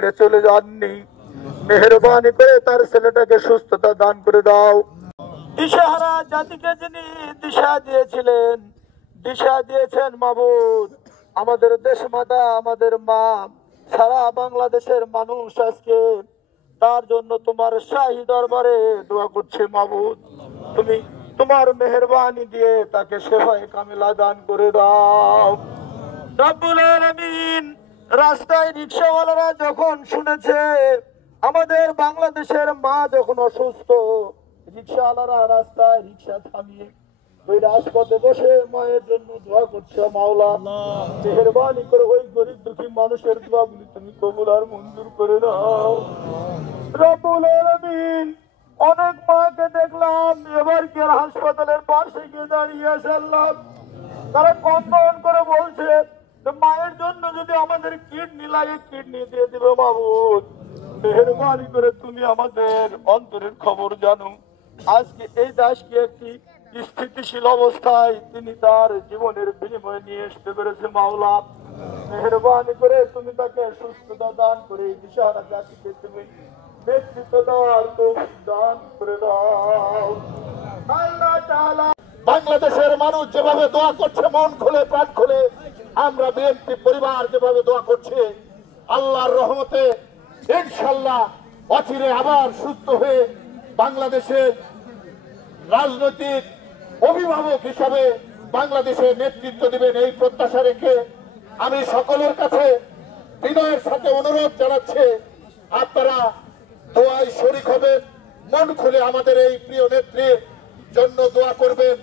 ছেড়ে চলে যাননি। মেহেরবানি করে তার ছেলেটাকে সুস্থতা দান করে দাও। দিশাহারা জাতিকে যিনি দিশা দিয়েছিলেন, দিশা দিয়েছেন মাবুদ, আমাদের দেশ মাতা, আমাদের মা, সারা বাংলাদেশের মানুষ আজকে তার জন্য তোমার শাহী দরবারে দোয়া করছে মাবুদ। তুমি তোমার মেহেরবানি দিয়ে তাকে সেবায়ে কামিলা দান করে দাও রব্বুল আলামিন। রাস্তায় রিকশাওয়ালারা যখন শুনেছে আমাদের বাংলাদেশের মা যখন অসুস্থ, রিকশাওয়ালারা রাস্তায় রিকশা থামিয়ে ওই রাজপথে বসে মায়ের জন্য দোয়া করছে। মাওলা মেহেরবানি করে ওই গরিব দুঃখী মানুষের দোয়াগুলি তুমি কবুল আর মঞ্জুর করে দাও রব্বুল আলামিন। অনেক মাকে দেখলাম এবার কি হাসপাতালের পাশে গিয়ে দাঁড়িয়ে আছে আল্লাহ, তারা কম্পাউন্ড করে বলছে মায়ের জন্য যদি আমাদের কিডনি লাগে কিডনি দিয়ে দিবে মাবুদ। মেহেরবানি করে তুমি আমাদের অন্তরের খবর জানো। আজকে এই দাসকে একটি স্থিতিশীল অবস্থায় তিনি তার জীবনের বিনিময়ে নিয়ে আসতে পেরেছে মাওলা। মেহেরবানি করে তুমি তাকে সুস্থতা দান করে দিশাহারা জাতিকে তুমি নেতৃত্ব দেওয়ার তৌফিক দান করে দাও আল্লাহ তাআলা। বাংলাদেশের মানুষ যেভাবে দোয়া করছে মন খুলে প্রাণ খুলে, আমরা বিএনপি পরিবার যেভাবে দোয়া করছে, আল্লাহর রহমতে ইনশাআল্লাহ অচিরে আবার সুস্থ হয়ে বাংলাদেশের রাজনৈতিক অভিভাবক হিসাবে বাংলাদেশের নেতৃত্ব দিবেন এই প্রত্যাশা রেখে আমি সকলের কাছে বিনয়ের সাথে অনুরোধ জানাচ্ছি, আপনারা দোয়ায় শরীক হবেন, মন খুলে আমাদের এই প্রিয় নেত্রীর জন্য দোয়া করবেন।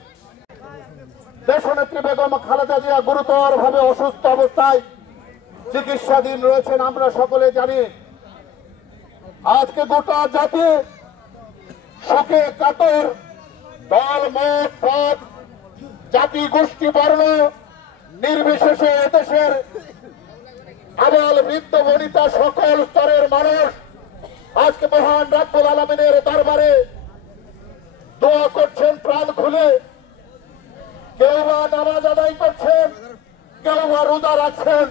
দেশনেত্রী বেগম খালেদা জিয়া গুরুতর ভাবে অসুস্থ অবস্থায় চিকিৎসাধীন রয়েছেন, আমরা সকলে জানি। আজকে গোটা জাতি শোকে কাতর, দল মত পথ জাতি গোষ্ঠী বর্ণ নির্বিশেষে এদেশের আবাল বৃদ্ধ বনিতা সকল স্তরের মানুষ আজকে মহান রব্বুল আলামিনের দরবারে দোয়া করছেন প্রাণ খুলে। কেউ বা নামাজ আদায় করছেন, কেউ বা রোজা রাখছেন,